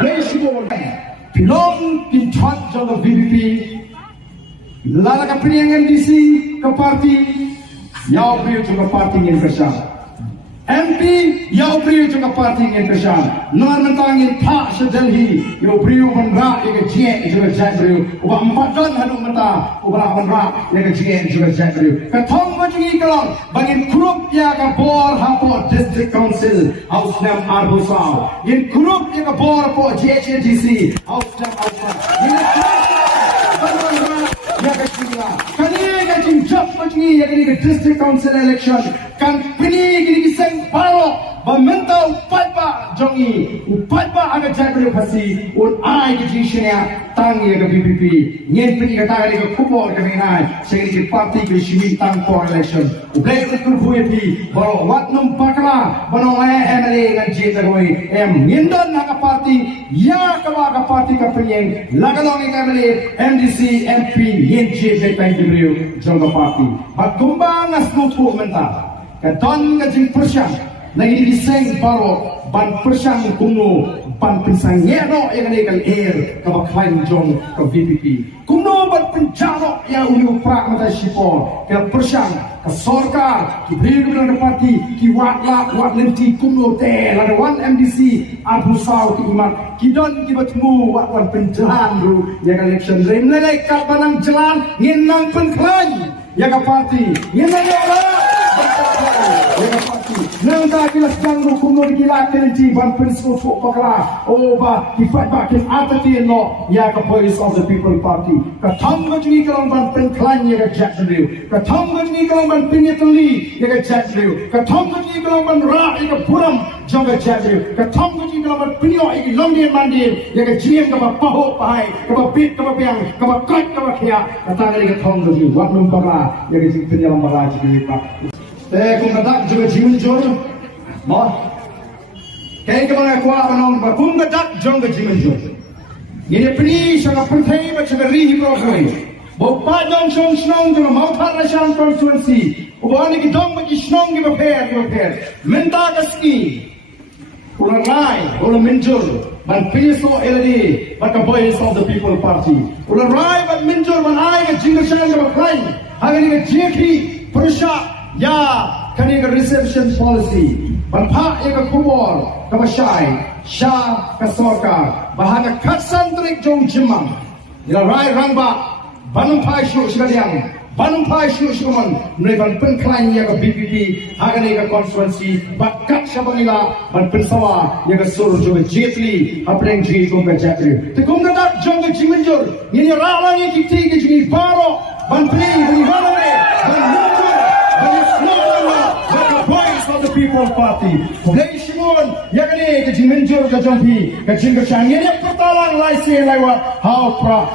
Ratio Pilong in charge of the VPP. Lala ka piniyang MDC ka party, yaw priyo ka party ng Persian. MP, yaw priyo ka party ng Persian. Naman tangin pa sa Delhi, yaw priyo man ra yung GN yung Jan priyo. Uba mapadon hanong mata, uba man ra yung GN yung Jan priyo. Katong mo yung ikalong, bangin grup ya ka bor hapo District Council, House Nam Arbusao. Yung grup ya ka bor po GHNDC, House Nam Arbusao. Kanina kajing job majni yakni ke district council election kan pini kini kiseng paro bamenta upatba jongi upatba aga jabri phasi un ai ke jishnya tangi ke VPP nyen pini kata kali ke kupor ke nai segini ke parti ke shimi tang for election ublai ke VPP baro wat num pakla bano MLA ngan jeta goi em nyendan na ka parti ya ka parti ka penyeng lagalong ke MLA MDC MP nyen jeta kai Jibril jangka parti. Bagumbang as nutu menta. Kadon kajing persyang. Lagi diseng baro ban persyang kuno ban pensang nyero yang ada kali air kabaklain jong ke VPP. Kuno ban penjaro yang uli uprak mata sipor ke persyang ke sorkar Jibril ke parti ki watla wat lenti kuno te lada wan MDC Arbusao ki imat kidon ki bertemu wat wan penjalan ru yang election rem lelai ka banang jalan nginang penklain yang ke parti nginang orang yang ke parti nang ta kilas jangru kuno gila kelenti ban pensu fok bakla oba kifat bakin atati no ya ke voice of the people party ka thang gajni kalang ban penklain yang ke Jackson ka thang gajni kalang ban pinyatli yang ke Jackson ka thang gajni kalang ban ra yang ke puram jong ke Jackson ka thang gajni kalang ban pinyo yang ke longdien mandien yang ke jiem ka paho pai ka bit ka piang ka kat ka khia ka ta kali ka thang gajni wat num bakla yang ke pinyalam bakla ji pa kung kadak juga jimin jor mo kaya ka mga kwa anong ba kung kadak jong ka jimin jor ngini pini siya ka pantay ba siya ka rihi bro kawai bo pa dong siyong sinong jong mautar na siyang constituency ubani ki dong ba ki sinong ki ba pair menta ka ski ulang rai ulang minjur ban piso eladi ban ka voice of the people party ulang rai ban minjur ban ay ka jinga siyang ka ba klain hanggang ka jeki persya ya kani ke reception policy banpa eka kubor kabashai sha kasorka bahaga katsan trik jong jimam ila rai rangba banum pai shu shikadiang banum pai shu shuman nevan penklain ya ke VPP hagani ke constituency bakat shabangila ban pensawa ya ke sur jo jetli apreng ji ko ke jatri te kum gadak jong ke jimenjur ni ralang ye kiti ke jini baro ban pri ni halame ban People Party. Dari semua yang ini kecil menjur ke jampi, kecil ke canggih. Ini pertalang laisi lewat how pra.